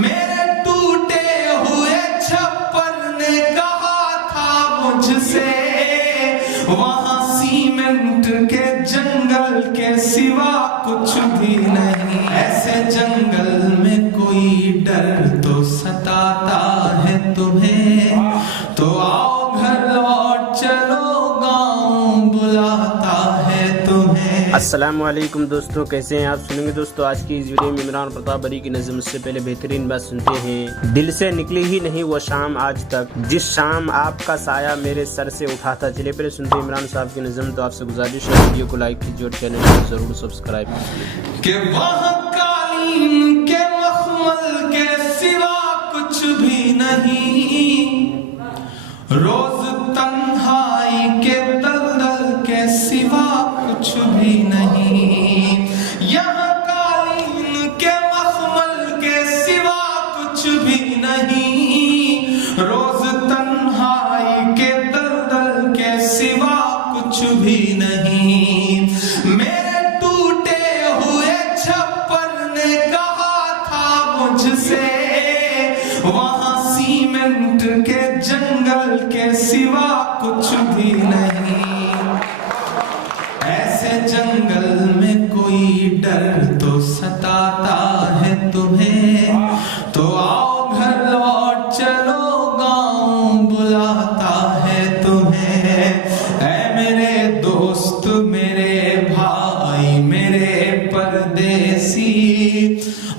میرے ٹوٹے ہوئے چھپر نے کہا تھا مجھ سے وہاں سیمنٹ کے جنگل کے سوا کچھ بھی نہیں. ایسے جنگل میں کوئی ڈر تو ستاتا ہے تمہیں تو آؤ گھر لوٹ چلو گاؤں بلاتا ہے تمہیں. السلام علیکم دوستو، کیسے ہیں آپ؟ سنیں گے دوستو آج کی اس ویڈیو میں عمران پرتاپ بری کی نظم. سے پہلے بہترین بات سنتے ہیں. دل سے نکلی ہی نہیں وہ شام آج تک جس شام آپ کا سایہ میرے سر سے اٹھا تھا. چلے پہلے سنتے ہیں عمران صاحب کی نظم. تو آپ سے گزارش ہے ویڈیو کو لائک کیجیے اور چینل کو ضرور سبسکرائب کیجیے. کہ وہاں قالین کے مخمل کے سوا کچھ بھی نہیں، روز تنہائی کے دلدل کے سوا کچھ بھی نہیں. یہاں قالین کے مخمل کے سوا کچھ بھی نہیں، روز تنہائی کے دلدل کے سوا کچھ بھی نہیں. میرے ٹوٹے ہوئے چھپر نے کہا تھا مجھ سے وہاں سیمنٹ کے جنگل کے سوا کچھ بھی نہیں. ایسے جنگل میں کوئی ڈر تو ستاتا ہے تمہیں تو آؤ گھر لوٹ چلو گاؤں بلاتا ہے تمہیں. اے میرے دوست میرے بھائی میرے پردیسی،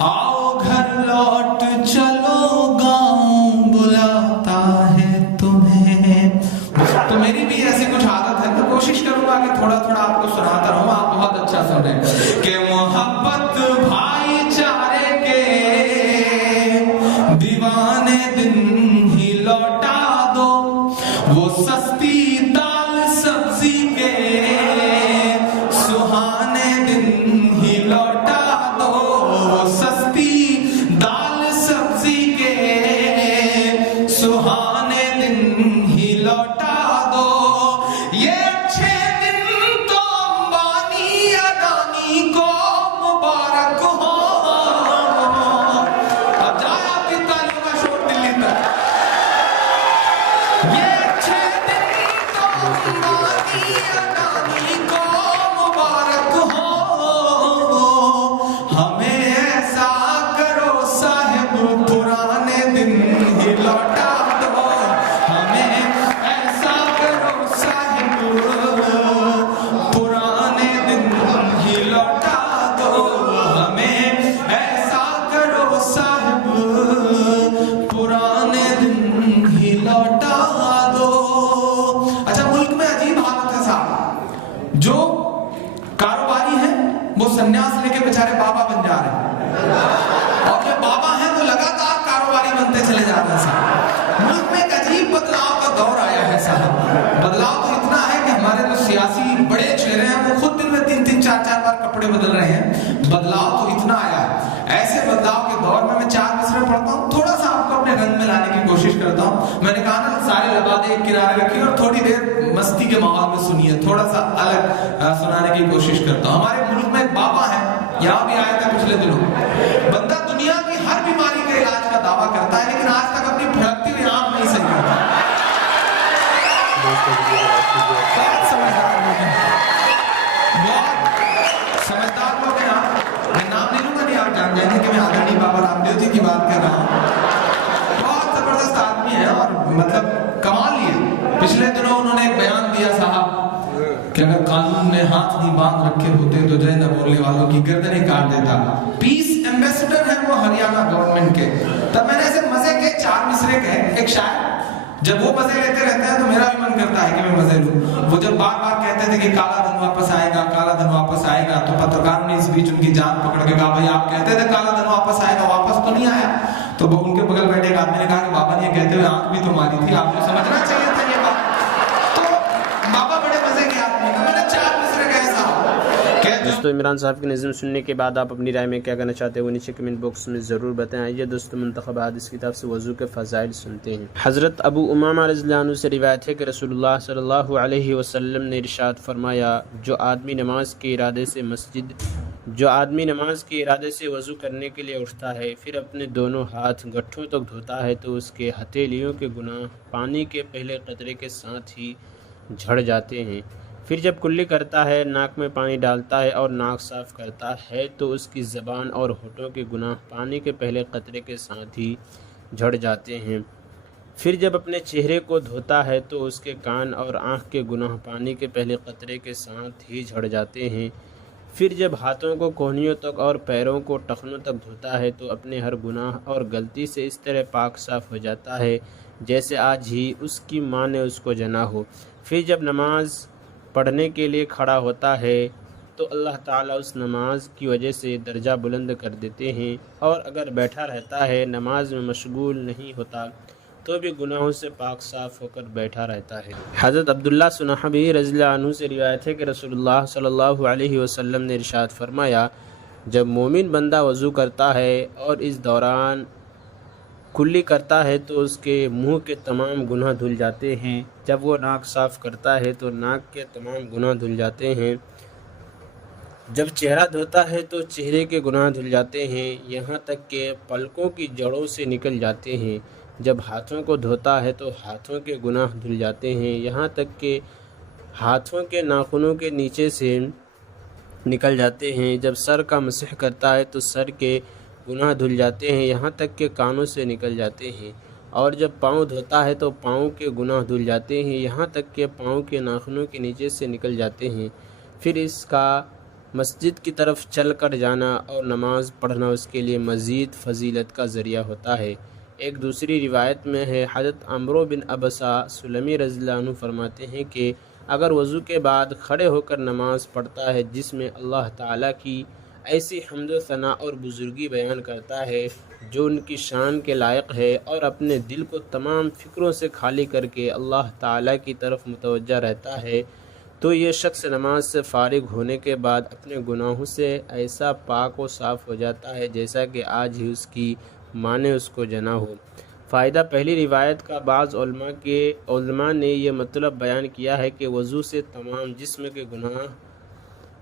آؤ گھر لوٹ چلو گاؤں بلاتا ہے تمہیں. تو میری بھی ایسی کچھ عادت ہے، میں کوشش کروں گا کہ تھوڑا تھوڑا آپ کو سناتا رہوں، آپ بہت اچھا سنیں. کہ محبت بھائی چارے کے دیوانے دن ہی لوٹا دو، وہ سستی دال سبزی کے سہانے دن ہی لوٹا دو، وہ سستی دال سبزی کے سہانے دن ہی لوٹا دو. یہ اچھے دن تو امبانی اڈانی کو مبارک ہو. اب جائے آپ کی تعلیم کا شور دلی تک. یہ اچھے دن تو امبانی اڈانی کو مبارک ہو. ہمیں ایسا کرو صاحب پرانے دن ہی لوٹا دو. ہمیں ایسا کرو صاحب پرانے دن ہی لوٹا دو. ہمیں ایسا کرو صاحب پرانے دن ہی لوٹا دو. اچھا، ملک میں عجیب حالت ہے صاحب، جو کاروباری ہیں وہ سنیاس لے کے بیچارے بابا بن جا رہے ہیں، اور جو بابا ہیں وہ لگاتار کاروباری بنتے چلے جا رہے ہیں. صاحب ملک میں ایک عجیب بدلاؤ کا دور آیا ہے. صاحب بدلاؤ تو اتنا ہے کہ ہمارے جو سیاسی بڑے چہرے ہیں وہ خود دن میں 3-3 4-4 بار کپڑے بدل رہے ہیں. بدلاؤ تو اتنا آیا ہے. ایسے بدلاؤ کے دور میں 4 مصرے پڑھتا ہوں، تھوڑا سا آپ کو اپنے رنگ میں لانے کی کوشش کرتا ہوں. میں نے کہا نا سارے لبادے ایک کنارے رکھیے اور تھوڑی دیر مستی کے ماحول میں سنیے، تھوڑا سا الگ سنانے کی کوشش کرتا ہوں. ہمارے ملک میں ایک بابا ہے، یہاں بھی آئے تھے پچھلے دنوں. بندہ دنیا کی ہر بیماری کے علاج کا دعویٰ کرتا ہے لیکن آج تک اپنی پھڑکتی ہوئی آنکھ نہیں صحیح کرتا. بہت سمجھدار لوگ ہیں، بہت سمجھدار لوگ ہیں. میں نام نہیں لوں گا، نہیں آپ جان جائیں گے کہ میں آدرنی بابا رام دیو جی کی بات کر رہا ہوں. بہت زبردست آدمی ہے اور مطلب کمال لیے. پچھلے دنوں انہوں نے ایک بیان دیا صاحب کہ اگر قانون نے ہاتھ نہیں باندھ رکھے ہوتے تو جو ہے نہ بولنے والوں کی گردنیں کاٹ دیتا. پیس ایمبیسڈر ہیں وہ ہریانہ گورنمنٹ کے. تب میں نے ایسے مزے کے 4 مصرے کہے. ایک شاعر جب وہ مزے لیتے رہتے ہیں تو میرا بھی من کرتا ہے کہ میں مزے لوں. وہ جب بار بار کہتے تھے کہ کالا دھن واپس آئے گا، کالا دھن واپس آئے گا، تو پترکاروں نے اس بیچ ان کی جان پکڑ کے کہا بھائی آپ کہتے تھے کالا دھن واپس آئے گا، واپس تو نہیں آیا. تو ان کے بغل بیٹھے ایک آدمی نے کہا کہ بابا نے یہ کہتے ہوئے آنکھ بھی تو ماری تھی، آپ کو سمجھنا چاہیے تھا یہ بات. تو بابا بڑے مزے کے آدمی ہیں. میں نے 4 مصرے کہے صاحب. دوستو عمران صاحب کی نظم سننے کے بعد آپ اپنی رائے میں کیا کہنا چاہتے ہیں وہ نیچے کمنٹ باکس میں ضرور بتائیں. آئیے دوستو منتخب حدیث کتاب سے وضو کے فضائل سنتے ہیں. حضرت ابو امامہ رضی اللہ عنہ سے روایت ہے کہ رسول اللہ صلی اللہ علیہ وسلم نے ارشاد فرمایا، جو آدمی نماز کے ارادے سے مسجد جو آدمی نماز کے ارادے سے وضو کرنے کے لیے اٹھتا ہے پھر اپنے دونوں ہاتھ گٹھوں تک دھوتا ہے تو اس کے ہتھیلیوں کے گناہ پانی کے پہلے قطرے کے ساتھ ہی جھڑ جاتے ہیں۔ پھر جب کلی کرتا ہے، ناک میں پانی ڈالتا ہے اور ناک صاف کرتا ہے تو اس کی زبان اور ہونٹوں کے گناہ پانی کے پہلے قطرے کے ساتھ ہی جھڑ جاتے ہیں۔ پھر جب اپنے چہرے کو دھوتا ہے تو اس کے کان اور آنکھ کے گناہ پانی کے پہلے قطرے کے ساتھ ہی جھڑ جاتے ہیں۔ پھر جب ہاتھوں کو کونیوں تک اور پیروں کو ٹخنوں تک دھوتا ہے تو اپنے ہر گناہ اور غلطی سے اس طرح پاک صاف ہو جاتا ہے جیسے آج ہی اس کی ماں نے اس کو جنا ہو۔ پھر جب نماز پڑھنے کے لیے کھڑا ہوتا ہے تو اللہ تعالیٰ اس نماز کی وجہ سے درجہ بلند کر دیتے ہیں، اور اگر بیٹھا رہتا ہے، نماز میں مشغول نہیں ہوتا تو بھی گناہوں سے پاک صاف ہو کر بیٹھا رہتا ہے۔ حضرت عبداللہ صنحابی رضی اللہ عنہ سے روایت ہے کہ رسول اللہ صلی اللہ علیہ وسلم نے ارشاد فرمایا، جب مومن بندہ وضو کرتا ہے اور اس دوران کلی کرتا ہے تو اس کے منہ کے تمام گناہ دھل جاتے ہیں، جب وہ ناک صاف کرتا ہے تو ناک کے تمام گناہ دھل جاتے ہیں، جب چہرہ دھوتا ہے تو چہرے کے گناہ دھل جاتے ہیں، یہاں تک کہ پلکوں کی جڑوں سے نکل جاتے ہیں، جب ہاتھوں کو دھوتا ہے تو ہاتھوں کے گناہ دھل جاتے ہیں، یہاں تک کہ ہاتھوں کے ناخنوں کے نیچے سے نکل جاتے ہیں، جب سر کا مسح کرتا ہے تو سر کے گناہ دھل جاتے ہیں، یہاں تک کہ کانوں سے نکل جاتے ہیں، اور جب پاؤں دھوتا ہے تو پاؤں کے گناہ دھل جاتے ہیں، یہاں تک کہ پاؤں کے ناخنوں کے نیچے سے نکل جاتے ہیں۔ پھر اس کا مسجد کی طرف چل کر جانا اور نماز پڑھنا اس کے لیے مزید فضیلت کا ذریعہ ہوتا ہے۔ ایک دوسری روایت میں ہے، حضرت عمرو بن ابسہ سلمی رضی اللہ عنہ فرماتے ہیں کہ اگر وضو کے بعد کھڑے ہو کر نماز پڑھتا ہے جس میں اللہ تعالیٰ کی ایسی حمد و ثنا اور بزرگی بیان کرتا ہے جو ان کی شان کے لائق ہے، اور اپنے دل کو تمام فکروں سے خالی کر کے اللہ تعالیٰ کی طرف متوجہ رہتا ہے، تو یہ شخص نماز سے فارغ ہونے کے بعد اپنے گناہوں سے ایسا پاک و صاف ہو جاتا ہے جیسا کہ آج ہی اس کی ماں نے اس کو جنا ہو۔ فائدہ پہلی روایت کا بعض علماء نے یہ مطلب بیان کیا ہے کہ وضو سے تمام جسم کے گناہ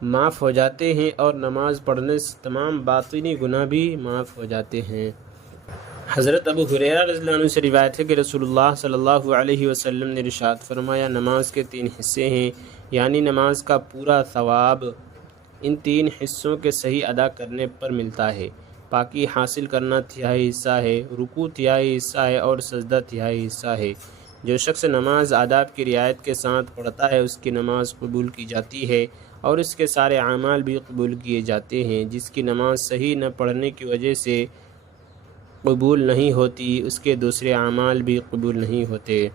معاف ہو جاتے ہیں اور نماز پڑھنے سے تمام باطنی گناہ بھی معاف ہو جاتے ہیں۔ حضرت ابو ہریرہ رضی اللہ عنہ سے روایت ہے کہ رسول اللہ صلی اللہ علیہ وسلم نے ارشاد فرمایا، نماز کے 3 حصے ہیں، یعنی نماز کا پورا ثواب ان 3 حصوں کے صحیح ادا کرنے پر ملتا ہے۔ پاکی حاصل کرنا تہائی حصہ ہے، رکوع تہائی حصہ ہے اور سجدہ تہائی حصہ ہے۔ جو شخص نماز آداب کی رعایت کے ساتھ پڑھتا ہے اس کی نماز قبول کی جاتی ہے اور اس کے سارے اعمال بھی قبول کیے جاتے ہیں۔ جس کی نماز صحیح نہ پڑھنے کی وجہ سے قبول نہیں ہوتی، اس کے دوسرے اعمال بھی قبول نہیں ہوتے۔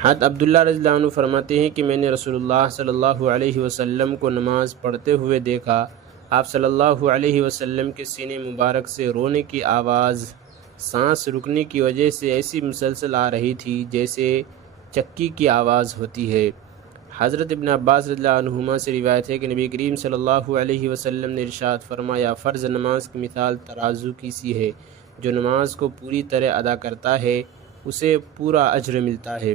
حضرت عبداللہ رضی اللہ عنہ فرماتے ہیں کہ میں نے رسول اللہ صلی اللہ علیہ وسلم کو نماز پڑھتے ہوئے دیکھا، آپ صلی اللہ علیہ وسلم کے سینے مبارک سے رونے کی آواز سانس رکنے کی وجہ سے ایسی مسلسل آ رہی تھی جیسے چکی کی آواز ہوتی ہے۔ حضرت ابن عباس رضی اللہ عنہما سے روایت ہے کہ نبی کریم صلی اللہ علیہ وسلم نے ارشاد فرمایا، فرض نماز کی مثال ترازو کی سی ہے، جو نماز کو پوری طرح ادا کرتا ہے اسے پورا اجر ملتا ہے۔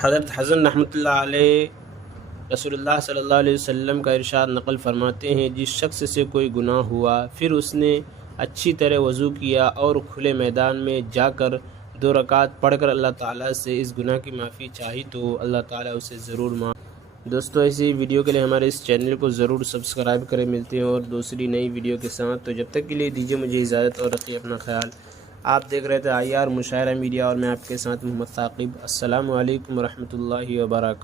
حضرت حسن رحمۃ اللہ علیہ رسول اللہ صلی اللہ علیہ وسلم کا ارشاد نقل فرماتے ہیں، جس شخص سے کوئی گناہ ہوا پھر اس نے اچھی طرح وضو کیا اور کھلے میدان میں جا کر 2 رکعت پڑھ کر اللہ تعالیٰ سے اس گناہ کی معافی چاہی تو اللہ تعالیٰ اسے ضرور معاف۔ دوستو ایسی ویڈیو کے لیے ہمارے اس چینل کو ضرور سبسکرائب کریں۔ ملتے ہیں اور دوسری نئی ویڈیو کے ساتھ، تو جب تک کے لیے دیجیے مجھے اجازت اور رکھیے اپنا خیال۔ آپ دیکھ رہے تھے IR مشاعرہ میڈیا اور میں آپ کے ساتھ محمد ثاقب۔ السلام علیکم ورحمۃ اللہ وبرکاتہ۔